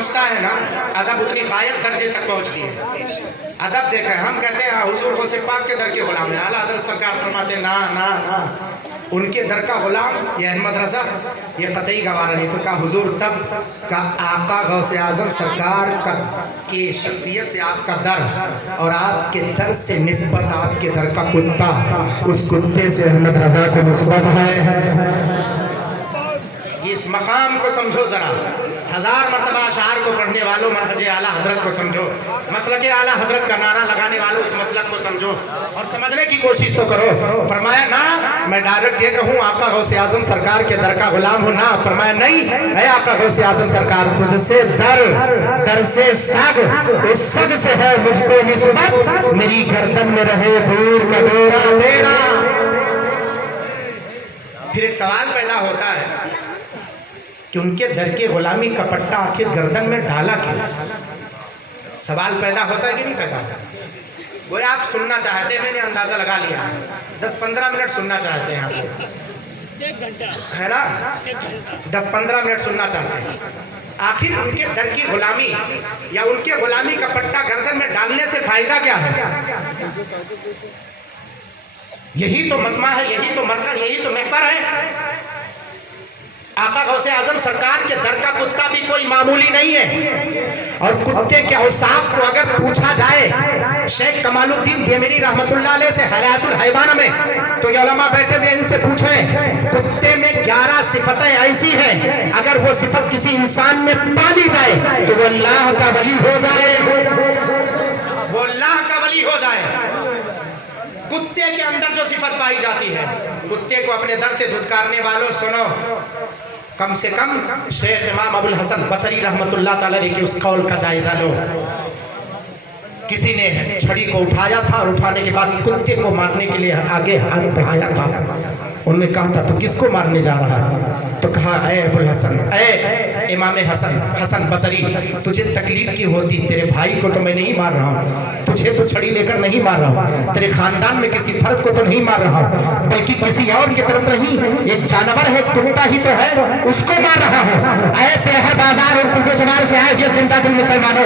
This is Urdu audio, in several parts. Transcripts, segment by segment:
پہنچتا ہے نا، ادب اتنی غایت درجے تک پہنچتی ہے. ادب دیکھیں، ہم کہتے ہیں حضور غوث پاک کے در کے غلام ہیں. اعلیٰ حضرت سرکار فرماتے ہیں نا نا نا، ان کے در کا غلام یہ احمد رضا یہ قطعی گوارا نہیں. تو کہا حضور تب کا آقا غوث اعظم سرکار کا کی شخصیت سے آپ کا در اور آپ کے در سے نسبت آپ کے در کا کتا، اس کتے سے احمد رضا کو نسبت ہے. اس مقام کو سمجھو ذرا. 1000 مرتبہ اشعار کو پڑھنے والوں منہج اعلیٰ حضرت کو سمجھو، مسلک اعلیٰ حضرت کا نعرہ لگانے والوں اس مسلک کو سمجھو اور سمجھنے کی کوشش تو کرو. فرمایا نا میں ڈائریکٹ یہ کہوں آقا غوث اعظم سرکار کے در کا غلام ہوں؟ نا. فرمایا نہیں، اے آقا غوث اعظم سرکار تجھ سے در سے سگ، اس سگ سے ہے مجھ کو نسبت، میری گردن میں رہے دور کا دورہ تیرا. پھر ایک سوال پیدا ہوتا ہے کہ ان کے در کے غلامی کا پٹا آخر گردن میں ڈالا کیوں؟ سوال پیدا ہوتا ہے کہ نہیں پیدا ہوتا؟ وہ آپ سننا چاہتے ہیں، میں نے اندازہ لگا لیا 10-15 منٹ سننا چاہتے ہیں آپ ہے نا، 10-15 منٹ سننا چاہتے ہیں. آخر ان کے در کی غلامی یا ان کے غلامی کا پٹا گردن میں ڈالنے سے فائدہ کیا ہے؟ یہی تو مطمع ہے، یہی تو مرکز، یہی تو محور ہے. آقا غوث اعظم سرکار کے در کا کتا بھی کوئی معمولی نہیں ہے. اور کتے کے اوصاف کو اگر پوچھا جائے شیخ کمال الدین دیمری رحمت اللہ علیہ سے حیات الحیوان میں، تو یہ علماء بیٹھے ہوئے ان سے پوچھیں کتے میں 11 صفتیں ایسی ہیں اگر وہ صفت کسی انسان میں پالی جائے تو وہ اللہ کا ولی ہو جائے، وہ اللہ کا ولی ہو جائے. کتے کے اندر جو صفت پائی جاتی ہے، کتے کو اپنے در سے دھتکارنے والوں سنو، کم سے کم شیخ امام ابو الحسن بصری رحمت اللہ تعالیٰ نے اس قول کا جائزہ لو. کسی نے چھڑی کو اٹھایا تھا اور اٹھانے کے بعد کتے کو مارنے کے لیے آگے ہاتھ بڑھایا تھا. انہوں نے کہا تھا تو کس کو مارنے جا رہا ہے؟ تو کہا اے ابو الحسن، اے امام حسن بصری، تجھے تکلیف کی ہوتی، تیرے بھائی کو تو میں نہیں مار رہا ہوں، تجھے تو چھڑی لے کر نہیں مار رہا ہوں، تیرے خاندان میں کسی فرد کو تو نہیں مار رہا ہوں، بلکہ کسی اور کی طرف نہیں، ایک جانور ہے، کتا ہی تو ہے، اس کو مار رہا ہوں. اے پہر بازار اور قلب جوار سے آئے یہ زندہ دل مسلمانوں،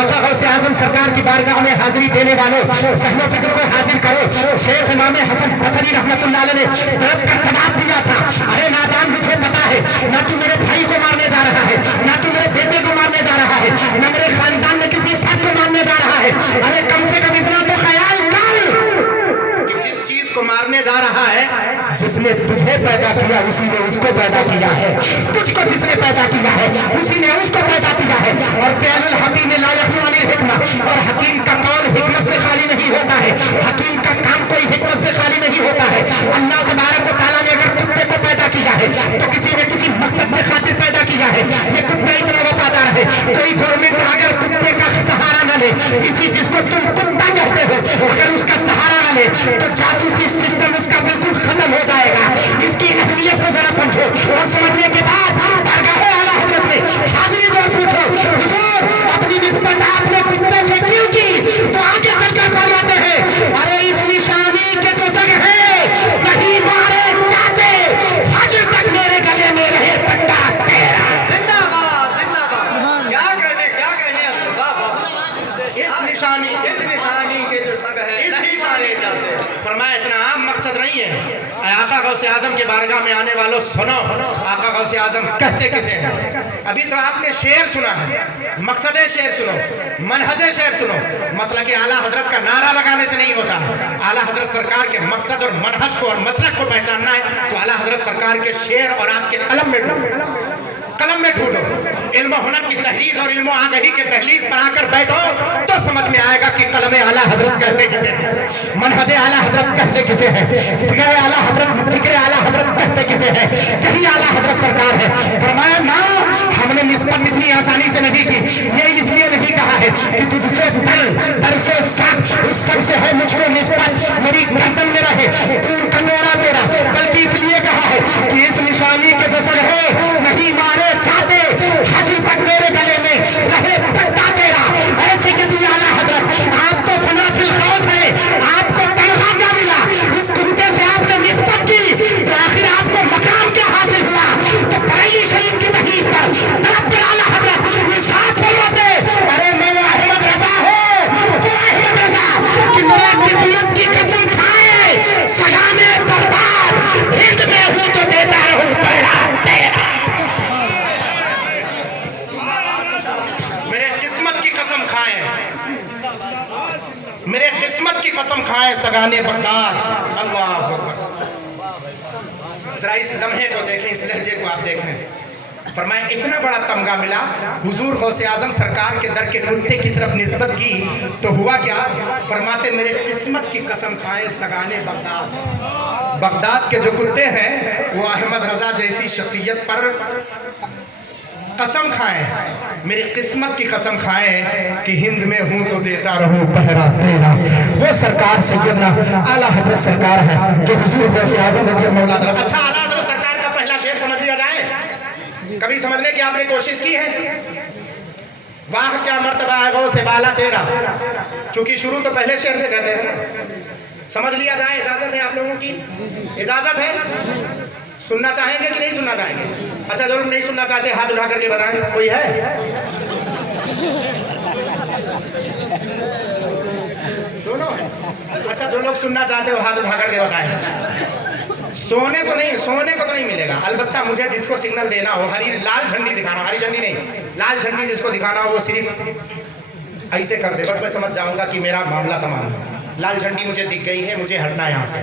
آقا غوث اعظم سرکار کی بارگاہ میں حاضری دینے والوں، ذہن و فکر کو حاضر کرو. شیخ امام حسن بصری رحمت اللہ علیہ نے تڑپ کر جواب دیا تھا، ارے نادان مجھے پتا ہے نہ تو میرے بھائی کو مارنے جا رہا ہے، نہ تو میرے بیٹے کو مارنے جا رہا ہے، نہ میرے خاندان میں کسی فرد کو مارنے جا رہا ہے. ارے کم سے کم اتنا تو خیال کر کہ جس چیز کو مارنے جا رہا ہے، جس نے تجھے پیدا کیا اسی نے اس کو پیدا کیا ہے، تجھ کو جس نے پیدا کیا ہے اسی نے اس کو پیدا کیا ہے. اور فعل الحکیم لا یخلو عن الحکمہ، اور حکیم کا قول حکمت سے خالی نہیں ہوتا ہے، حکیم کا کام کوئی حکمت سے خالی نہیں ہوتا ہے. اللہ تبارک و تعالیٰ نے اگر کتے کو پیدا کیا ہے تو کسی نے کسی مقصد کے خاطر پیدا کیا ہے. یہ کتا اتنا وفادار ہے، کوئی گورنمنٹ اگر کتے کا سہارا نہ لے، کسی جس کو تم کتا کہتے ہو اگر اس کا سہارا نہ لے تو جاسوسی سسٹم اس کا بالکل ختم ہو جائے گا. اس کی اہمیت کو ذرا سمجھو اور سمجھنے کے بعد بارگاہ اعلیٰ حضرت میں حاضری دو اور پوچھو حضور اپنی نسبت آپ نے کتے سے کیوں کی؟ تو آگے چل کر فرماتے ہیں ارے اس نشانی کے جو سگ ہے نہیں مارے جاتے، حجر تک میرے گلے میں رہے پٹا تیرا. زندہ باد زندہ باد. کیا کہنے اس نشانی کے جو سگ ہے نہیں مارے جاتے. فرمایا اتنا عام مقصد نہیں ہے. آقا غوث اعظم کے بارگاہ میں آنے والوں سنو، آقا غوث اعظم کہتے کسے ہیں؟ ابھی تو آپ نے شعر سنا ہے، مقصد شعر سنو، منہج شعر سنو. مسلک اعلیٰ حضرت کا نعرہ لگانے سے نہیں ہوتا. اعلیٰ حضرت سرکار کے مقصد اور منہج کو اور مسلک کو پہچاننا ہے تو اعلیٰ حضرت سرکار کے شعر اور آپ کے قلم میں ڈھونڈو. علم و ہنر کی تحریز اور علم و آگہی کے دہلیز پر آ کر بیٹھو تو سمجھ میں آئے گا کہ قلم اعلیٰ حضرت کہتے کسے ہیں، منہج اعلیٰ حضرت کہتے کسے ہیں، فکر اعلیٰ حضرت کہتے کسے ہیں. یہی اعلیٰ حضرت سرکار ہے. فرمایا نا ہم نے نسبت اتنی آسانی سے نہیں کی، یہ اس لیے نہیں کہا ہے کہ تجھ سے در سے سگ، اس سگ سے ہے مجھ کو نسبت، میری گردن میں رہے دور کا نورا میرا، بلکہ اس لیے کہا ہے کہ اس نشانی کے جو سر ہے نہیں مارے جاتے، حجر تک میرے گلے میں رہے پٹا تیرا. ایسے کہ بھی اعلیٰ حضرت آپ تو فنا فی القوس ہے، آپ کو تنخواہ کیا ملا؟ اس کتے سے آپ نے نسبت کی تو آخر آپ کو مقام کیا حاصل ہوا؟ تو بریلی شریف کی تحریر پر طرف پر اعلیٰ حضرت ارشاد کھائے سگانے بغداد. اللہ اکبر. ذرا اس لمحے کو دیکھیں, اس لہجے کو آپ دیکھیں. فرمایا اتنا بڑا تمغہ ملا, حضور غوث اعظم سرکار کے در کے کتے کی طرف نسبت کی تو ہوا کیا؟ فرماتے میرے قسمت کی قسم کھائے سگانے بغداد. بغداد کے جو کتے ہیں وہ احمد رضا جیسی شخصیت پر قسم کھائیں, میری قسمت کی قسم کھائیں کہ ہند میں ہوں تو دیتا رہوں پہرا تیرا. وہ سرکار سیدنا اعلیٰ حضرت سرکار ہے جو حضور غوث اعظم رضی اللہ عنہ. اچھا, اعلیٰ حضرت سرکار کا پہلا شعر سمجھ لیا جائے, کبھی سمجھنے کی آپ نے کوشش کی ہے؟ واہ کیا مرتبہ ہے غوث بالا تیرا. چونکہ شروع تو پہلے شعر سے کہتے ہیں, سمجھ لیا جائے. اجازت ہے آپ لوگوں کی؟ اجازت ہے؟ سننا چاہیں گے کہ نہیں سننا چاہیں گے؟ اچھا جو لوگ نہیں سننا چاہتے ہاتھ اٹھا کر کے بتائیں, کوئی ہے؟ دونوں ہے. اچھا جو لوگ سننا چاہتے ہو ہاتھ اٹھا کر کے بتائیں. سونے کو تو نہیں ملے گا, البتہ مجھے جس کو سگنل دینا ہو, لال جھنڈی دکھانا, ہری جھنڈی نہیں, لال جھنڈی جس کو دکھانا ہو وہ صرف ایسے کر دے, بس میں سمجھ جاؤں گا کہ میرا معاملہ تمام ہے. لال جھنڈی مجھے دکھ گئی ہے, مجھے ہٹنا ہے یہاں سے.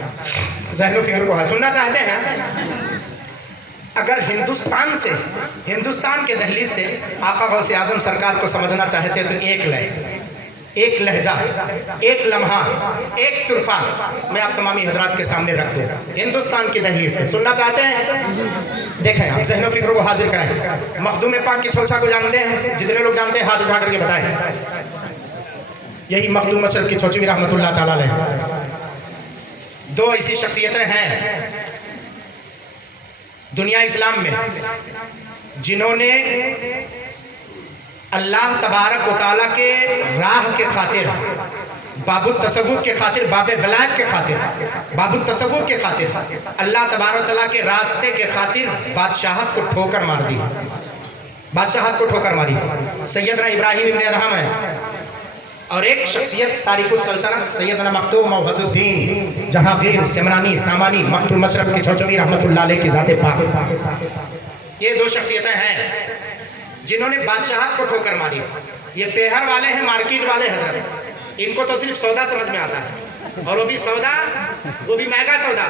ذہن و فکر کو سننا چاہتے ہیں؟ اگر ہندوستان کے دہلیز سے آقا غوث اعظم سرکار کو سمجھنا چاہتے تو ایک لہجہ, ایک لمحہ, ایک طرفہ میں آپ تمامی حضرات کے سامنے رکھ دوں. ہندوستان کی دہلیز سے سننا چاہتے ہیں؟ دیکھیں آپ ذہن و فکر کو حاضر کریں. مخدوم پاک کی چھوچا کو جانتے ہیں؟ جتنے لوگ جانتے ہیں ہاتھ اٹھا کر کے بتائیں. یہی مخدوم اشرف کی چھوچی رحمت اللہ تعالیٰ علیہ. دو ایسی شخصیتیں ہیں دنیا اسلام میں جنہوں نے اللہ تبارک و تعالیٰ کے راہ کے خاطر, باب التصوف کے خاطر, باب ولایت کے خاطر, باب التصوف کے خاطر, اللہ تبارک و تعالیٰ کے راستے کے خاطر بادشاہت کو ٹھوکر مار دی. بادشاہت کو ٹھوکر ماری. سیدنا ابراہیم ابن ادہم ہے, اور ایک شخصیت تاریخ السلطنت سیدنا مخدوم موحد الدین جہانگیر سمرانی سامانی مخدوم اشرف کی چھوچوی رحمت اللہ علیہ کی ذات پاک. یہ دو شخصیتیں ہیں جنہوں نے بادشاہت کو ٹھوکر ماری. یہ پیہر والے ہیں, مارکیٹ والے حضرت. ان کو تو صرف سودا سمجھ میں آتا ہے, اور وہ بھی سودا, وہ بھی مہنگا سودا.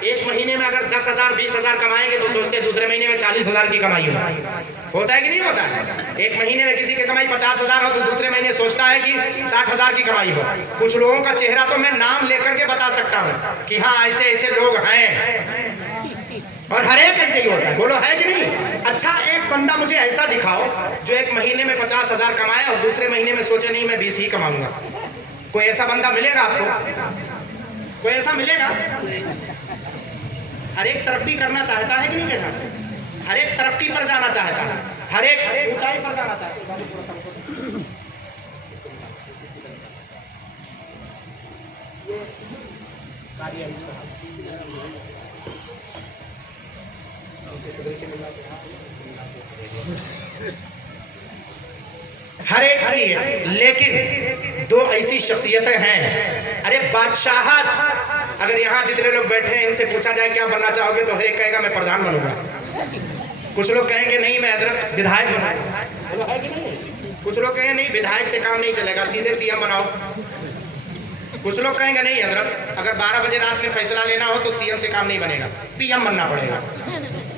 ایک مہینے میں اگر 10,000 20,000 کمائیں گے تو سوچتے ہیں دوسرے مہینے میں 40,000 کی کمائی ہوتا ہے کہ نہیں ہوتا ہے؟ ایک مہینے میں کسی کی کمائی 50,000 ہو تو دوسرے مہینے سوچتا ہے کہ 60,000 کی کمائی ہو. کچھ لوگوں کا چہرہ تو میں نام لے کر کے بتا سکتا ہوں کہ ہاں ایسے ایسے لوگ ہیں, اور ہر ایک ایسے ہی ہوتا ہے. بولو ہے کہ نہیں؟ اچھا ایک بندہ مجھے ایسا دکھاؤ جو ایک مہینے میں 50,000 کمائے اور دوسرے مہینے میں سوچے نہیں میں 20 ہی کماؤں گا. کوئی ایسا بندہ ملے گا آپ کو؟ کوئی ایسا ملے گا؟ ہر ایک ترقی کرنا چاہتا ہے کہ نہیں بیٹا؟ ہر ایک ترقی پر جانا چاہتا ہے, ہر ایک اونچائی پر جانا چاہتا ہے. ہر ایک کی ہے, لیکن دو ایسی شخصیتیں ہیں. ارے بادشاہت, اگر یہاں جتنے لوگ بیٹھے ہیں ان سے پوچھا جائے کیا بننا چاہو گے تو ہر ایک کہے گا میں پردھان بنوں گا. کچھ لوگ کہیں گے نہیں میں حضرت بدھائک بنوں. کچھ لوگ کہیں گے نہیں بدھائک سے کام نہیں چلے گا, سیدھے سی ایم بناؤ. کچھ لوگ کہیں گے نہیں حضرت اگر 12 بجے رات میں فیصلہ لینا ہو تو سی ایم سے کام نہیں بنے گا, پی ایم بننا پڑے گا.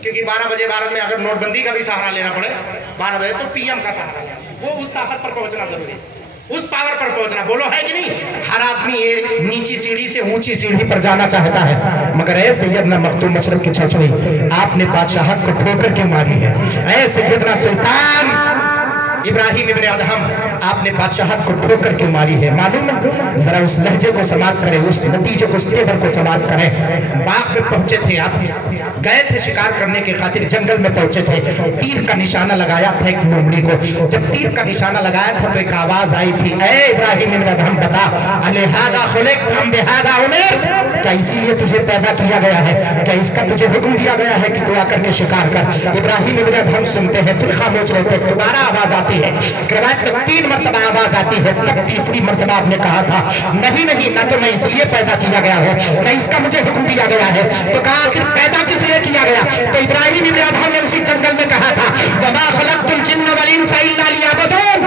کیونکہ 12 بجے بھارت میں اگر نوٹ بندی کا بھی سہارا لینا پڑے 12 بجے تو پی ایم کا سہارا لینا. وہ اس طاقت پر پہنچنا ضروری ہے, اس پاور پر پہنچنا. بولو ہے کہ نہیں؟ ہر آدمی ایک نیچی سیڑھی سے اونچی سیڑھی پر جانا چاہتا ہے, مگر اے سیدنا مخدوم اشرف کی چھوچوی آپ نے بادشاہت کو ٹھوکر کے ماری ہے. اے سیدنا سلطان ابراہیم ابن ادہم آپ نے بادشاہت کو ٹھوکر کے ماری ہے. معلوم ہے؟ ذرا اس لہجے کو سماعت کریں, اس نتیجے کو, اس تیور کو سماعت کریں. باغ میں پہنچے تھے آپ, گئے تھے شکار کرنے کے خاطر, جنگل میں پہنچے تھے, تیر کا نشانہ لگایا تھا ایک لومڑی کو. جب تیر کا نشانہ لگایا تھا تو ایک آواز آئی تھی, اے ابراہیم ابن ادہم بتا الہذا خلقت ام بہذا امرت, کیا اسی لیے تجھے پیدا کیا گیا ہے, کیا اس کا تجھے حکم دیا گیا ہے کہ تو آ کر کے شکار کر. ابراہیم ابن ادہم سنتے ہیں, پھر خاموش رہتے ہیں. دوبارہ آواز آتی ہے, روایت میں 3 مرتبہ آواز آتی ہے. تب تیسری مرتبہ آپ نے کہا تھا نہیں نہ تو میں اس لیے پیدا کیا گیا ہوں, نہ اس کا مجھے حکم دیا گیا ہے. تو کہا آخر پیدا کس لیے کیا گیا؟ تو ابراہیم ابن ادہم نے اسی جنگل میں کہا تھا وما خلقت الجن والانس الا لیعبدون,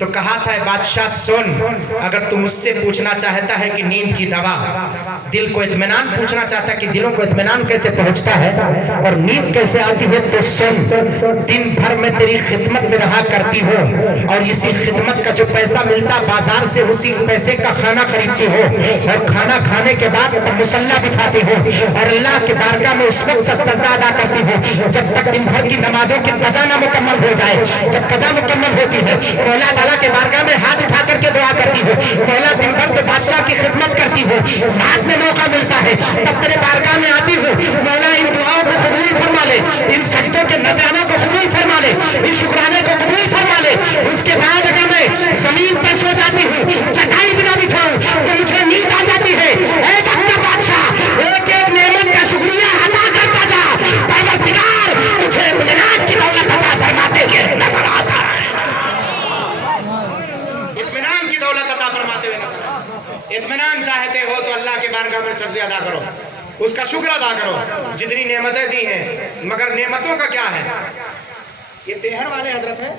تو کہا تھا بادشاہ سن، اگر تم مجھ سے پوچھنا چاہتا ہے کہ نیند کی دوا، دل کو اطمینان پوچھنا چاہتا ہے کہ دلوں کو اطمینان کیسے پہنچتا ہے اور نیند کیسے آتی ہے، تو سن، دن بھر میں تیری خدمت میں رہا کرتی ہوں اور اسی خدمت کا جو پیسہ ملتا بازار سے اسی پیسے کا کھانا خریدتی ہو اور کھانا کھانے کے بعد مصلی بچھاتی ہو اور اللہ کے بارگاہ میں اس وقت سجدہ ادا کرتی ہو جب تک دن بھر کی نمازوں کی قضا نہ مکمل ہو جائے۔ جب قضا مکمل ہوتی ہے مولا تعالیٰ کے بارگاہ میں ہاتھ اٹھا کر کے دعا کرتی ہو، مولا دن بھر تو بادشاہ کی خدمت کرتی ہو، رات میں موقع ملتا ہے تب تیرے بارگاہ میں آتی ہو، مولا ان دعاؤں کو قبول فرما لے، ان سجدوں کے نذرانوں کو قبول فرما لے، ان شکرانے کو قبول فرما لے۔ اس کے بعد اگر میں زمین پر سو جاتی ہوں، چٹائی بنا بچھاؤں تو مجھے نیند آ جاتی ہے۔ اے وقت بادشاہ، ایک ایک نعمت کا شکریہ ادا کرتا جا، پروردگار تجھے اطمینان کی دولت عطا فرماتے ہوئے نظر آتا ہے، اطمینان کی دولت عطا فرماتے ہوئے نظر آتا ہے۔ اطمینان چاہتے ہو تو اللہ کے بارگاہ میں سجدے ادا کرو، اس کا شکر ادا کرو، جتنی نعمتیں دی ہیں، مگر نعمتوں کا کیا ہے؟ یہ پیہر والے حضرت ہیں